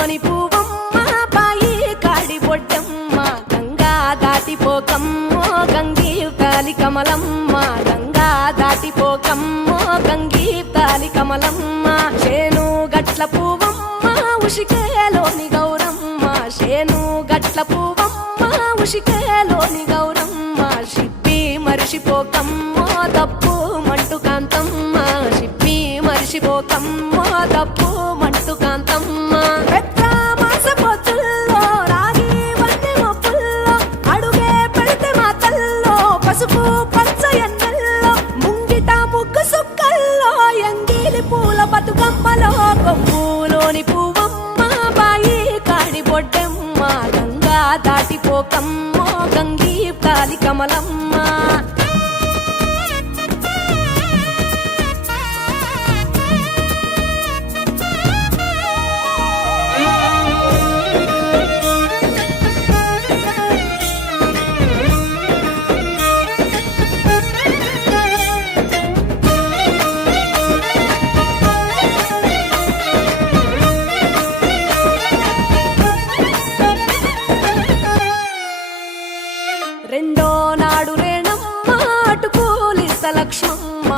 కొప్పులోని పువ్వమ్మ బాయి కాడి బొడ్డమ్మ గంగా దాటిపోకమ్మో గంగీ తాలి కమలమ్మ గంగా దాటిపోకమ్మో గంగీ తాలి కమలమ్మ చేను గట్ల పువ్వమ్మ ఉషికేలోని గౌరమ్మ చేను గట్ల పువ్వమ్మ ఉషికేలోని గౌరమ్మ షిప్పి మరిషిపోకమ్మో తప్పు మంటు కాంతమ్మ షిప్పి మరిషిపోకమ్మో తప్పు మంటు కాంతమ్మ పెద్ద మాసపోతుల్లో రాగి వన్నె మొప్పుల్లో అడుగే పెడితే మా తల్లో పసుపు పచ్చ ఎన్నెల్లో ముంగిట ముగ్గు సుక్కల్లో ఎంగిలి పూల బతుకమ్మలో కొమ్ములోని పువ్వమ్మ బాయి కాడి బొడ్డమ్మ గంగా దాటిపోకమ్మో గంగీ తాలి కమలమ్మ రెండో నాడు రేణమ్మ అటు పోలిస్త లక్ష్మమ్మ